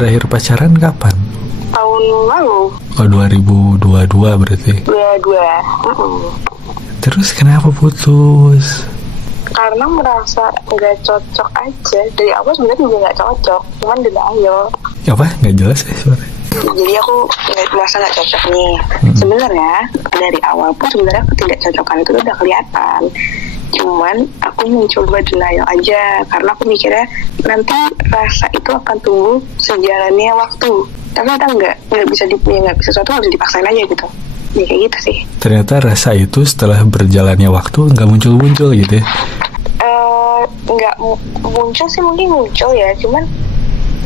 terakhir pacaran kapan? Tahun lalu. Oh, 2022 berarti. 22. Terus kenapa putus? Karena merasa nggak cocok aja. Dari awal sebenarnya juga nggak cocok, cuman denial. Apa? Nggak jelas ya suara. Jadi aku merasa nggak cocok nih. Sebenarnya dari awal pun sebenarnya ketidakcocokan itu udah kelihatan. Cuman aku mencoba denial aja karena aku mikirnya nanti rasa itu akan tumbuh sejalannya waktu. Ternyata nggak bisa sesuatu harus dipaksain aja gitu. Ya kayak gitu sih. Ternyata rasa itu setelah berjalannya waktu nggak muncul gitu ya? Nggak muncul sih, mungkin muncul ya. Cuman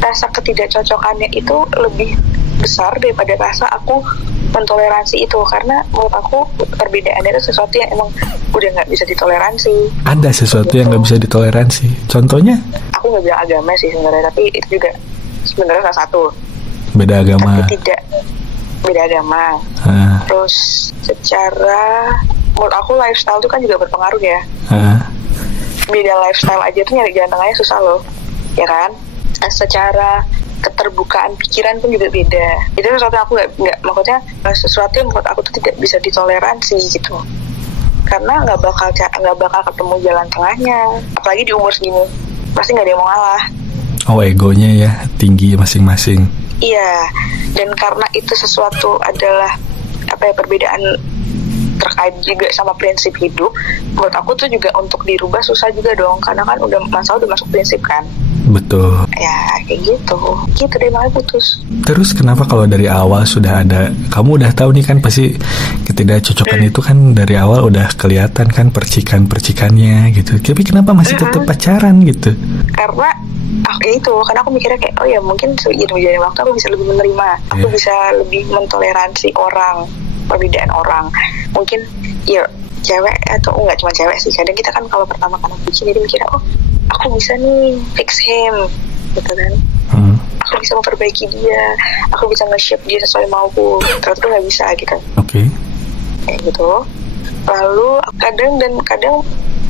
rasa ketidakcocokannya itu lebih besar daripada rasa aku mentoleransi itu. Karena menurut aku perbedaannya itu sesuatu yang emang udah nggak bisa ditoleransi. Ada sesuatu yang nggak bisa ditoleransi. Contohnya? Aku nggak bilang agama sih sebenarnya, tapi itu juga sebenarnya salah satu. Beda agama. Tapi tidak beda agama. Terus secara menurut aku lifestyle itu kan juga berpengaruh ya. Beda lifestyle aja tuh nyari jalan tengahnya susah loh, ya kan? Secara keterbukaan pikiran pun juga beda. Itu sesuatu yang aku nggak maksudnya sesuatu yang menurut aku tuh tidak bisa ditoleransi gitu. Karena nggak bakal ketemu jalan tengahnya. Apalagi di umur segini, pasti nggak ada yang mau ngalah. Oh, egonya ya tinggi masing-masing. Iya, dan karena itu sesuatu adalah perbedaan terkait juga sama prinsip hidup. Menurut aku tuh juga untuk dirubah susah juga dong, karena kan masalah udah masuk prinsip kan. Betul. Ya kayak gitu deh, makanya putus. Terus kenapa kalau dari awal sudah ada, kamu udah tahu nih kan pasti ketidakcocokan itu kan dari awal udah kelihatan kan percikannya gitu. Tapi kenapa masih tetap pacaran gitu? Karena karena aku mikirnya kayak oh ya mungkin seiring berjalannya waktu aku bisa lebih menerima, aku bisa lebih mentoleransi orang, perbedaan orang. Mungkin ya cewek atau enggak cuma cewek sih, kadang kita kan kalau pertama kali bucin jadi mikirnya oh aku bisa nih fix him gitu kan. Aku bisa memperbaiki dia, aku bisa nge-shape dia sesuai mauku. Terus tuh nggak bisa gitu. Oke. Kayak gitu. Lalu kadang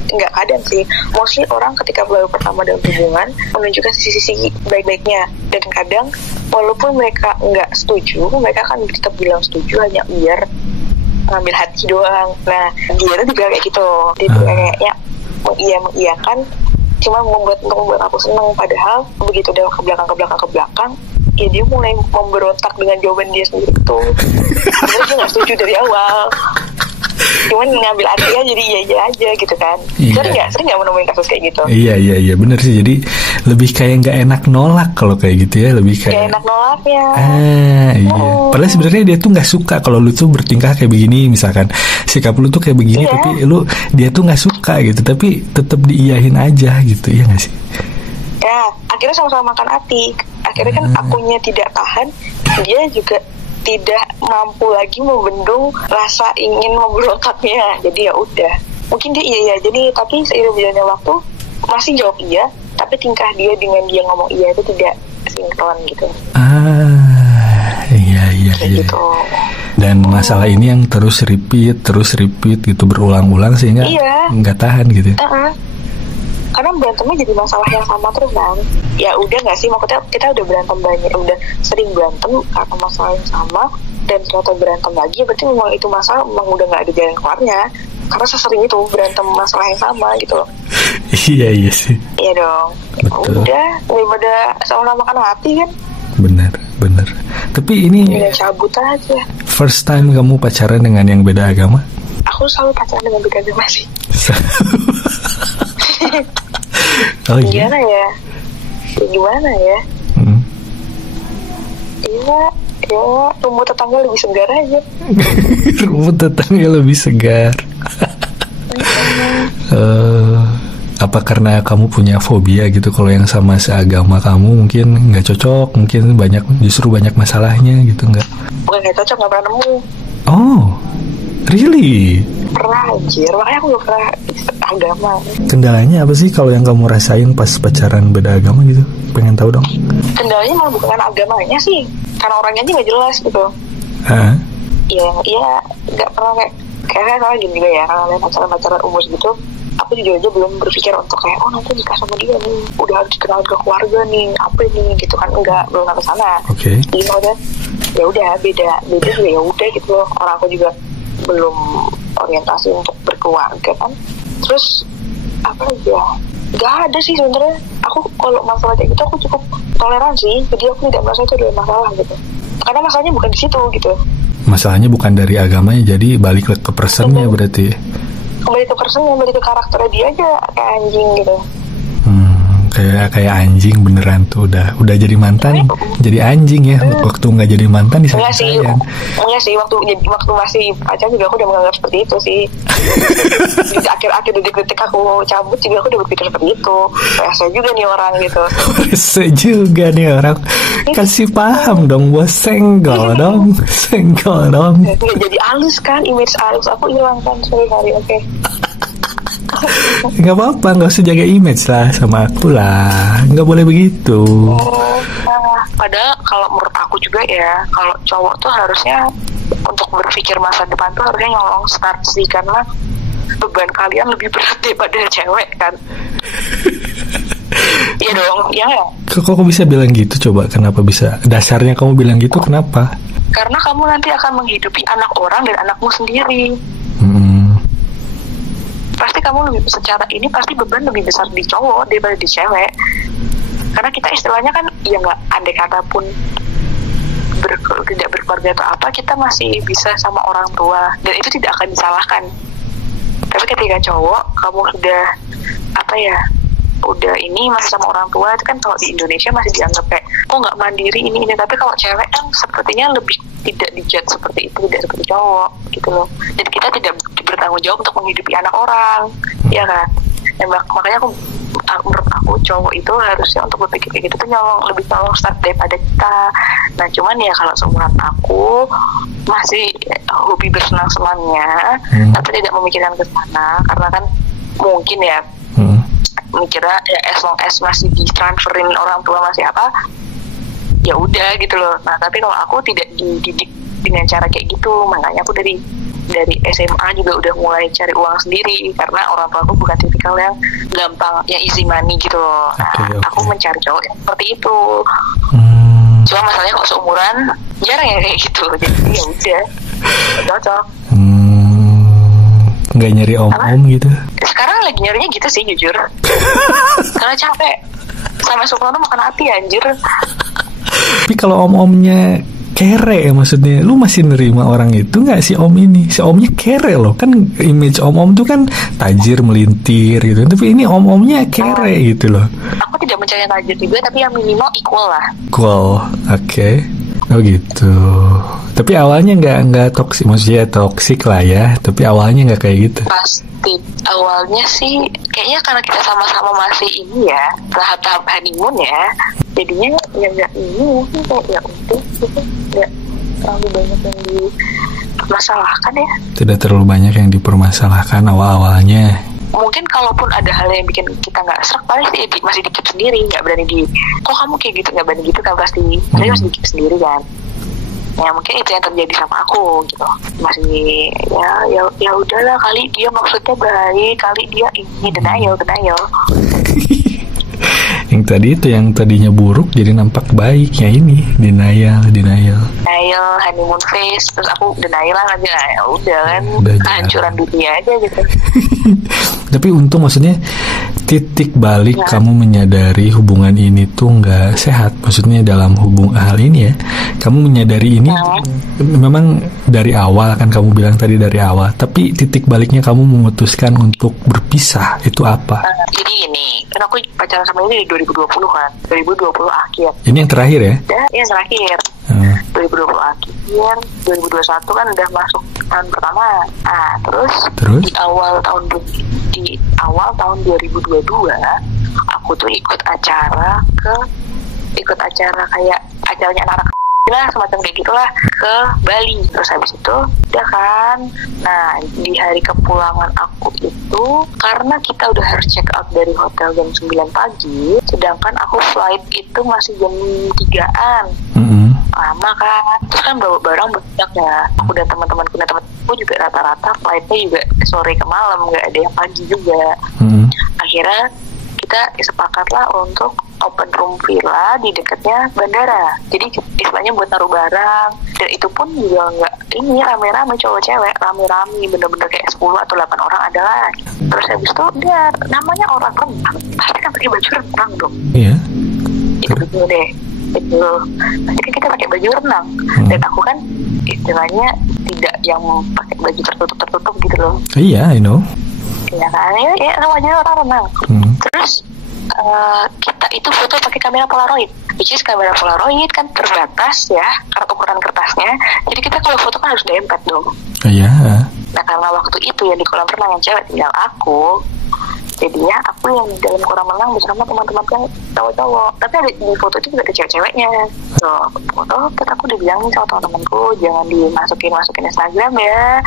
nggak kadang sih, mostly orang ketika baru pertama dalam hubungan menunjukkan sisi-sisi baik-baiknya, dan kadang walaupun mereka nggak setuju, mereka akan tetap bilang setuju hanya biar ngambil hati doang. Nah dia tuh juga kayak gitu, dia tuh kayaknya mengiyakan cuma membuat aku seneng, padahal begitu udah ke belakang ya dia mulai memberontak dengan jawaban dia sendiri itu. Sebenarnya dia nggak setuju dari awal, cuman ngambil hati aja, jadi iya aja gitu kan. Sering nggak menemuin kasus kayak gitu. Iya bener sih, jadi lebih kayak nggak enak nolak kalau kayak gitu ya, lebih kayak nggak enak nolaknya. Iya. Padahal sebenarnya dia tuh nggak suka kalau lu tuh bertingkah kayak begini, misalkan sikap lu tuh kayak begini, tapi dia tuh nggak suka gitu, tapi tetap diiyahin aja gitu, iya nggak sih? Ya akhirnya sama-sama makan hati. Akhirnya kan akunya tidak tahan, dia juga tidak mampu lagi membendung rasa ingin memberontaknya. Jadi ya udah, mungkin dia iya jadi, tapi seiring berjalannya waktu masih jawab iya, tapi tingkah dia dengan dia ngomong iya itu tidak sinkron gitu. Iya gitu. Dan masalah ini yang terus repeat gitu, berulang-ulang sehingga nggak tahan gitu. Karena berantemnya jadi masalah yang sama terus kan. Ya udah nggak sih, maksudnya kita udah berantem banyak, udah sering berantem karena masalah yang sama, dan ternyata berantem lagi, berarti memang itu masalah memang udah nggak ada jalan keluarnya. Karena sesering itu berantem masalah yang sama gitu loh. Iya sih. Iya dong. Betul. Udah daripada sama-sama makan hati kan. Bener. Tapi ini cabut aja. First time kamu pacaran dengan yang beda agama? Aku selalu pacaran dengan beda agama sih. Oh iya? Gimana ya? Iya, rumput tetangga lebih segar aja. Rumput tetangga lebih segar. Apa karena kamu punya fobia gitu, kalau yang sama seagama kamu mungkin nggak cocok, mungkin justru banyak masalahnya gitu, nggak? Bukan nggak cocok, nggak pernah nemu. Oh, really? Pernah anjir, makanya aku gak pernah agama. Kendalanya apa sih kalau yang kamu rasain pas pacaran beda agama gitu? Pengen tahu dong. Kendalanya malah bukan agamanya sih, karena orangnya aja gak jelas gitu. Iya, gak pernah kayak soalnya gini juga ya, kalau pacaran umur gitu, aku jujur aja belum berpikir untuk kayak nanti nikah sama dia nih, udah harus kenal ke keluarga nih, apa nih gitu kan, enggak, belum sampai sana. Jadi udah ya udah beda juga, ya udah gitu loh, orang aku juga belum orientasi untuk berkeluarga kan. Terus apa ya, nggak ada sih sebenarnya. Aku kalau masalah kayak gitu aku cukup toleransi, jadi aku tidak merasa itu adalah masalah gitu, karena masalahnya bukan di situ gitu. Masalahnya bukan dari agamanya, jadi balik ke personnya berarti. Kembali ke personnya, kembali ke karakternya dia aja kayak anjing gitu. Kayak anjing beneran tuh, udah jadi mantan jadi anjing ya. Waktu nggak jadi mantan disayang. Enggak sih, waktu masih pacaran juga aku udah menganggap seperti itu sih. Di akhir-akhir detik-detik aku cabut juga aku udah berpikir seperti itu. Rese juga nih orang gitu. Rese juga nih orang. Kasih paham dong, bos. Senggol dong. Nggak jadi halus kan, image halus aku hilang kan sehari-hari. Oke. Nggak apa-apa, nggak usah jaga image lah sama aku lah, nggak boleh begitu. Padahal kalau menurut aku juga ya, kalau cowok tuh harusnya untuk berpikir masa depan tuh harusnya nyolong start sih, karena beban kalian lebih berat daripada cewek kan. Iya dong, ya nggak? Kok bisa bilang gitu? Coba kenapa bisa? Dasarnya kamu bilang gitu kenapa? Karena kamu nanti akan menghidupi anak orang dan anakmu sendiri. Pasti kamu lebih, secara ini pasti beban lebih besar di cowok daripada di cewek, karena kita istilahnya kan ya nggak, andai kata pun tidak berkeluarga atau apa, kita masih bisa sama orang tua dan itu tidak akan disalahkan. Tapi ketika cowok kamu udah ini masih sama orang tua, itu kan kalau di Indonesia masih dianggap kayak kok nggak mandiri ini, tapi kalau cewek kan sepertinya lebih tidak dijudge seperti itu, tidak seperti cowok gitu loh. Jadi kita tidak bertanggung jawab untuk menghidupi anak orang, ya kan? Dan makanya menurut aku cowok itu harusnya untuk berpikir kayak gitu tuh lebih nyolong start daripada kita. Nah cuman ya kalau seumuran aku masih hobi bersenang-senangnya, tapi tidak memikirkan ke sana, karena kan mungkin ya mikirnya ya as long as masih ditransferin orang tua masih apa, ya udah gitu loh. Nah tapi kalau aku tidak dididik dengan cara kayak gitu, makanya aku dari SMA juga udah mulai cari uang sendiri, karena orang tua aku bukan tipikal yang gampang, yang easy money gitu loh. Nah, aku mencari cowok yang seperti itu. Cuma masalahnya kalau seumuran jarang ya kayak gitu, jadi ya udah cocok. Nggak nyari om-om gitu? Sekarang lagi nyarinya gitu sih jujur. Karena capek, sampai suka makan hati anjir. Tapi kalau om-omnya kere ya, maksudnya lu masih nerima orang itu nggak, si om ini? Si omnya kere loh, kan image om-om tuh kan tajir melintir gitu, tapi ini om-omnya kere gitu loh. Aku tidak mencari yang tajir juga, tapi yang minimal equal lah. Equal, oke. Oh gitu. Tapi awalnya nggak toksik, maksudnya toksik lah ya. Tapi awalnya nggak kayak gitu. Pasti awalnya sih kayaknya karena kita sama-sama masih ini ya, tahap-tahap honeymoon ya. Jadinya ya nggak ini, mungkin kayak ya udah gitu, nggak terlalu banyak yang dipermasalahkan ya. Tidak terlalu banyak yang dipermasalahkan awal-awalnya. Mungkin kalaupun ada hal yang bikin kita nggak serak, paling sih masih dikit sendiri, nggak berani kok kamu kayak gitu, nggak berani gitu kan pasti, tapi masih dikit sendiri kan. Ya mungkin itu yang terjadi sama aku gitu, masih ya udahlah, kali dia maksudnya baik, kali dia ini denial. Yang tadi itu yang tadinya buruk jadi nampak baik, ya ini denial honeymoon phase, terus aku denial aja, ya udah kan kehancuran dunia aja gitu. Tapi untung, maksudnya titik balik kamu menyadari hubungan ini tuh nggak sehat, maksudnya dalam hal ini ya, kamu menyadari ini memang dari awal kan, kamu bilang tadi dari awal, tapi titik baliknya kamu memutuskan untuk berpisah itu apa? Jadi ini kan aku pacaran sama ini di 2020 kan, 2020 akhir. Ini yang terakhir ya? Yang terakhir. 2020 akhir, 2021 kan udah masuk tahun pertama. Nah, terus? Di awal tahun 2022 aku tuh ikut acara kayak acaranya anak-anak lah, semacam kayak gitulah, ke Bali. Terus habis itu udah kan, nah di hari kepulangan aku itu, karena kita udah harus check out dari hotel jam 9 pagi, sedangkan aku flight itu masih jam 3-an. Lama kan, terus kan bawa barang banyak ya, aku dan teman-temanku, aku juga rata-rata flightnya juga sore ke malam, nggak ada yang pagi juga. Akhirnya kita sepakatlah untuk open room villa di dekatnya bandara. Jadi istilahnya buat naruh barang. Dan itu pun juga nggak ini rame-rame cowok cewek, rame-rame bener-bener kayak 10 atau 8 orang adalah. Terus habis itu dia namanya orang renang, pasti kan pakai baju renang dong. Iya. Itu deh. Itu pasti kan kita pakai baju renang. Dan aku kan istilahnya tidak yang pakai baju tertutup gitu loh. Iya, I know. Ya kan, ya namanya orang renang. Terus kita itu foto pakai kamera Polaroid, which is kamera Polaroid kan terbatas ya karena ukuran kertasnya. Jadi kita kalau foto kan harus dempet dong. Iya. Nah karena waktu itu yang di kolam renang yang cewek tinggal aku, jadinya aku yang di dalam kolam renang bersama teman-teman yang cowok-cowok. Tapi ada di foto itu juga ada cewek-ceweknya. So foto kita aku dibilangin sama teman-temanku jangan dimasukin Instagram ya.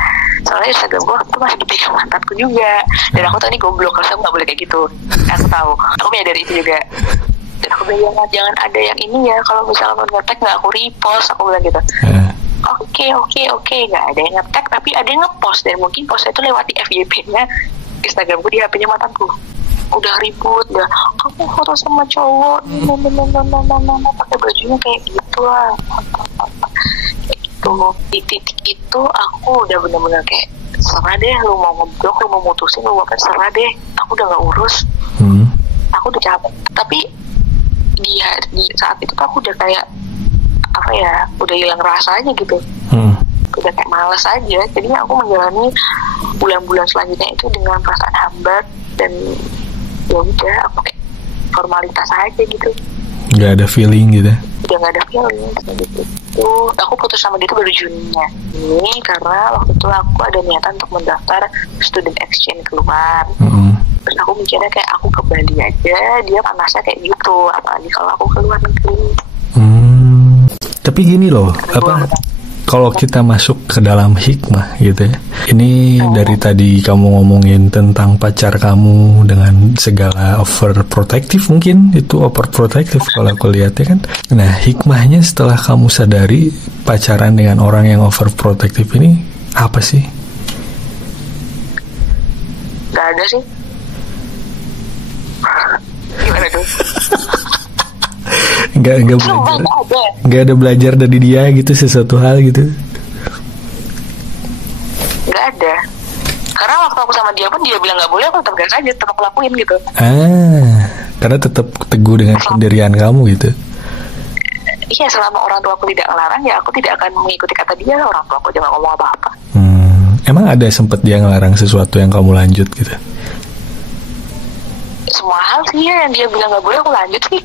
Soalnya Instagram gue tuh masih dipegang mantanku juga. Dan aku tuh ini goblok, kalau aku gak boleh kayak gitu. Aku tahu, aku menyadari itu juga. Dan aku bilang jangan ada yang ini ya, kalau misalnya mau nge-tag gak aku repost, aku bilang gitu. Oke, gak ada yang nge-tag tapi ada yang nge-post. Dan mungkin postnya itu lewat di FYP-nya Instagramku di HP-nya mantanku. Udah ribut, udah kamu foto sama cowok pakai bajunya kayak gitu lah. Di titik itu aku udah bener-bener kayak serah deh, lu mau ngeblok, lu mau mutusin, lu apa serah deh, aku udah gak urus. Aku udah capek. Tapi di saat itu tuh aku udah kayak apa ya, udah hilang rasanya gitu. Udah kayak males aja. Jadinya aku menjalani bulan-bulan selanjutnya itu dengan perasaan hambar dan ya udah aku kayak formalitas aja gitu. Nggak ada feeling gitu. Udah nggak ada feeling gitu. Aku putus sama dia itu baru Juninya ini karena waktu itu aku ada niatan untuk mendaftar student exchange keluar. Terus aku mikirnya kayak aku ke Bali aja, dia panasnya kayak gitu, apalagi kalau aku ke luar negeri. Tapi gini loh, kalau kita masuk ke dalam hikmah gitu ya. Ini dari tadi kamu ngomongin tentang pacar kamu dengan segala overprotective, mungkin itu overprotective kalau aku lihatnya kan. Nah, hikmahnya setelah kamu sadari pacaran dengan orang yang overprotective ini apa sih? Gak ada sih. Gimana tuh? Nggak ada belajar dari dia gitu, sesuatu hal gitu. Nggak ada, karena waktu aku sama dia pun dia bilang nggak boleh, aku tetap gas aja, tetap aku lakuin gitu. Karena tetap teguh dengan pendirian kamu gitu. Iya, selama orang tua aku tidak ngelarang ya aku tidak akan mengikuti kata dia. Orang tua aku jangan ngomong apa-apa. Emang ada sempet dia ngelarang sesuatu yang kamu lanjut gitu? Semua hal sih ya, yang dia bilang nggak boleh aku lanjut sih.